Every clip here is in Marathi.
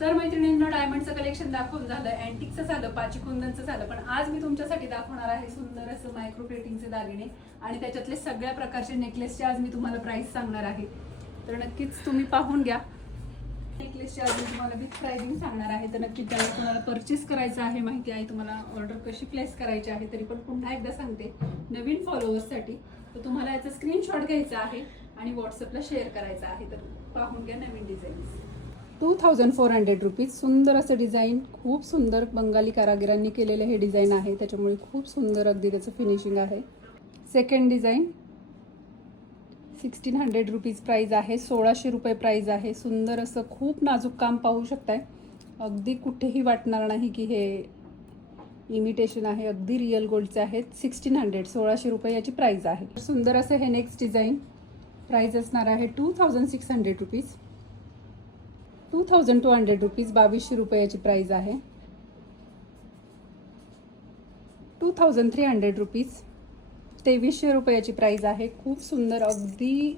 तर मैत्रिणींना डायमंडचं कलेक्शन दाखवून झालं, अँटिकचं झालं, पाचीकुंदनचं झालं, पण आज मी तुमच्यासाठी दाखवणार आहे सुंदर असं मायक्रो प्लेटिंगचे दागिने आणि त्याच्यातले सगळ्या प्रकारचे नेकलेसचे आज मी तुम्हाला प्राइस सांगणार आहे. तर नक्कीच तुम्ही पाहून घ्या. नेकलेसची आज मी तुम्हाला विथ प्राइसिंग सांगणार आहे. तर नक्कीच ज्यांना तुम्हाला परचेस करायचं आहे, माहिती आहे तुम्हाला ऑर्डर कशी प्लेस करायची आहे, तरी पण पुन्हा एकदा सांगते नवीन फॉलोअर्ससाठी, तर तुम्हाला याचा स्क्रीनशॉट घ्यायचा आहे आणि व्हॉट्सअपला शेअर करायचा आहे. तर पाहून घ्या नवीन डिझाईन्स. 2400 रुपीज. सुंदर असं डिझाईन, खूप सुंदर बंगाली कारागिरांनी केलेलं हे डिझाईन आहे, त्याच्यामुळे खूप सुंदर अगदी त्याचं फिनिशिंग आहे. सेकंड डिझाईन 1600 रुपीज प्राइस आहे. 1600 रुपये प्राइस आहे. सुंदर असं खूप नाजूक काम पाहू शकताय. अगदी कुठेही वाटणार नाही की हे इमिटेशन आहे, अगदी रिअल गोल्डचे आहेत. 1600 रुपये याची प्राइस आहे. सुंदर असं हे नेक्स्ट डिझाईन प्राइस असणार आहे 2600 रुपीज. 2200 रुपीज. 2200 रुपये याची प्राइस आहे. 2300 रुपीज. 2300 रुपये याची प्राइस आहे. खूप सुंदर अगदी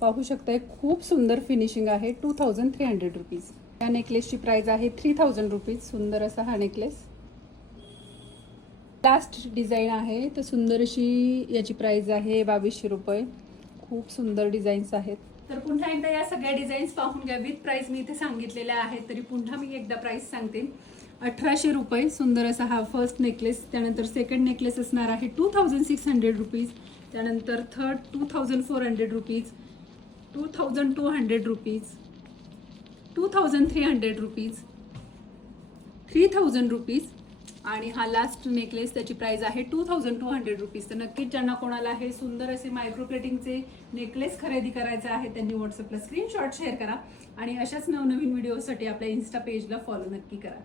पाहू शकताय, खूप सुंदर फिनिशिंग आहे. 2300 रुपीज. या नेकलेसची प्राइस आहे 3000 रुपीज. सुंदर असा हा नेकलेस. लास्ट डिझाईन आहे, तर सुंदर अशी याची प्राइस आहे 2200 रुपये. खूप सुंदर डिझाईन्स आहेत. तर पुन्हा एकदा या सगळ्या डिझाईन्स पाहून घ्या. विथ प्राइस मी इथे सांगितलेल्या आहेत, तरी पुन्हा मी एकदा प्राइस सांगते. 1800 रुपये. सुंदर असा हा फर्स्ट नेकलेस. त्यानंतर सेकंड नेकलेस असणार आहे 2600 रुपीज. त्यानंतर third 2400 rupees. 2200 rupees. 2300 rupees. 3000 rupees. आणि हा लास्ट नेकलेस त्याची प्राइस आहे 2200 रुपीज. तर नक्कीच ज्यांना कोणाला हे सुंदर असे मायक्रो प्लेटिंगचे नेकलेस खरेदी करायचे आहे त्यांनी व्हॉट्सअपला स्क्रीनशॉट शेअर करा आणि अशाच नवनवीन व्हिडिओसाठी आपल्या इन्स्टा पेजला फॉलो नक्की करा.